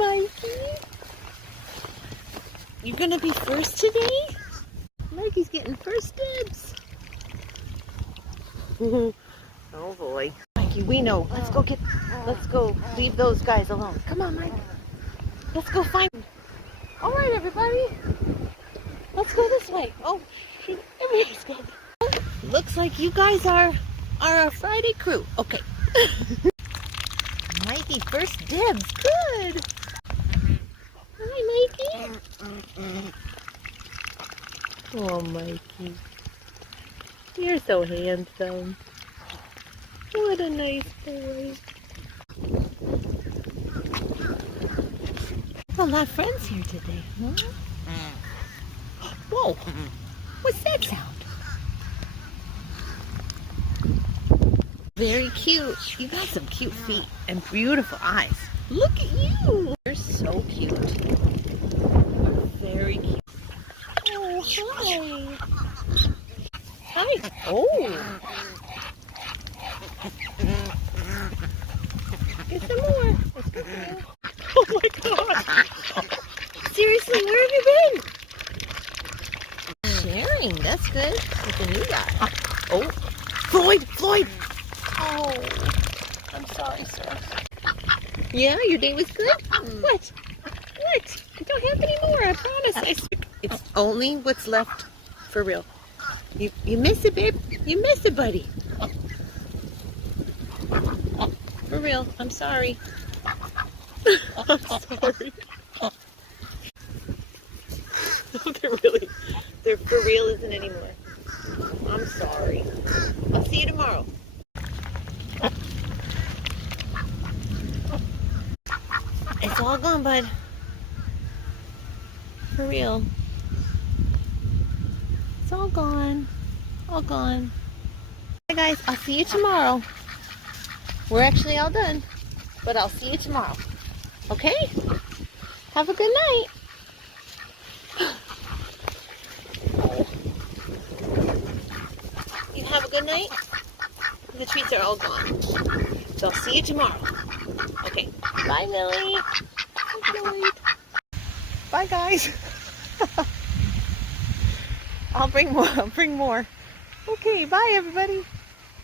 Mikey. You're gonna be first today? Mikey's getting first dibs. Oh boy. Mikey, we know. Let's go leave those guys alone. Come on, Mike. Let's go find them. All right, everybody. Let's go this way. Oh, everybody's going. Looks like you guys are our Friday crew. Okay. Mikey, first dibs. Good. Hi, Mikey. Oh, Mikey. You're so handsome. What a nice boy. A lot of friends here today, huh? Whoa! What's that sound? Very cute. You got some cute feet and beautiful eyes. Look at you! You're so cute. Very cute. Oh, hi. Hi. Oh. Get some more. Let's get some more. Oh my God. Seriously, where have you been? Sharing. That's good. With the new guy. Oh. Floyd. Oh. I'm sorry, sir. Yeah, your day was good? What? I don't have any more, I promise. It's only what's left for real. You miss it, babe. You miss it, buddy. For real, I'm sorry. I'm sorry. They're for real isn't anymore. I'm sorry. I'll see you tomorrow. It's all gone, bud. For real. It's all gone. All gone. Hey guys, I'll see you tomorrow. We're actually all done, but I'll see you tomorrow. Okay? Have a good night. You have a good night? The treats are all gone. So I'll see you tomorrow. Okay. Bye, Millie. Bye, Floyd. Bye, guys. I'll bring more. Okay, bye, everybody.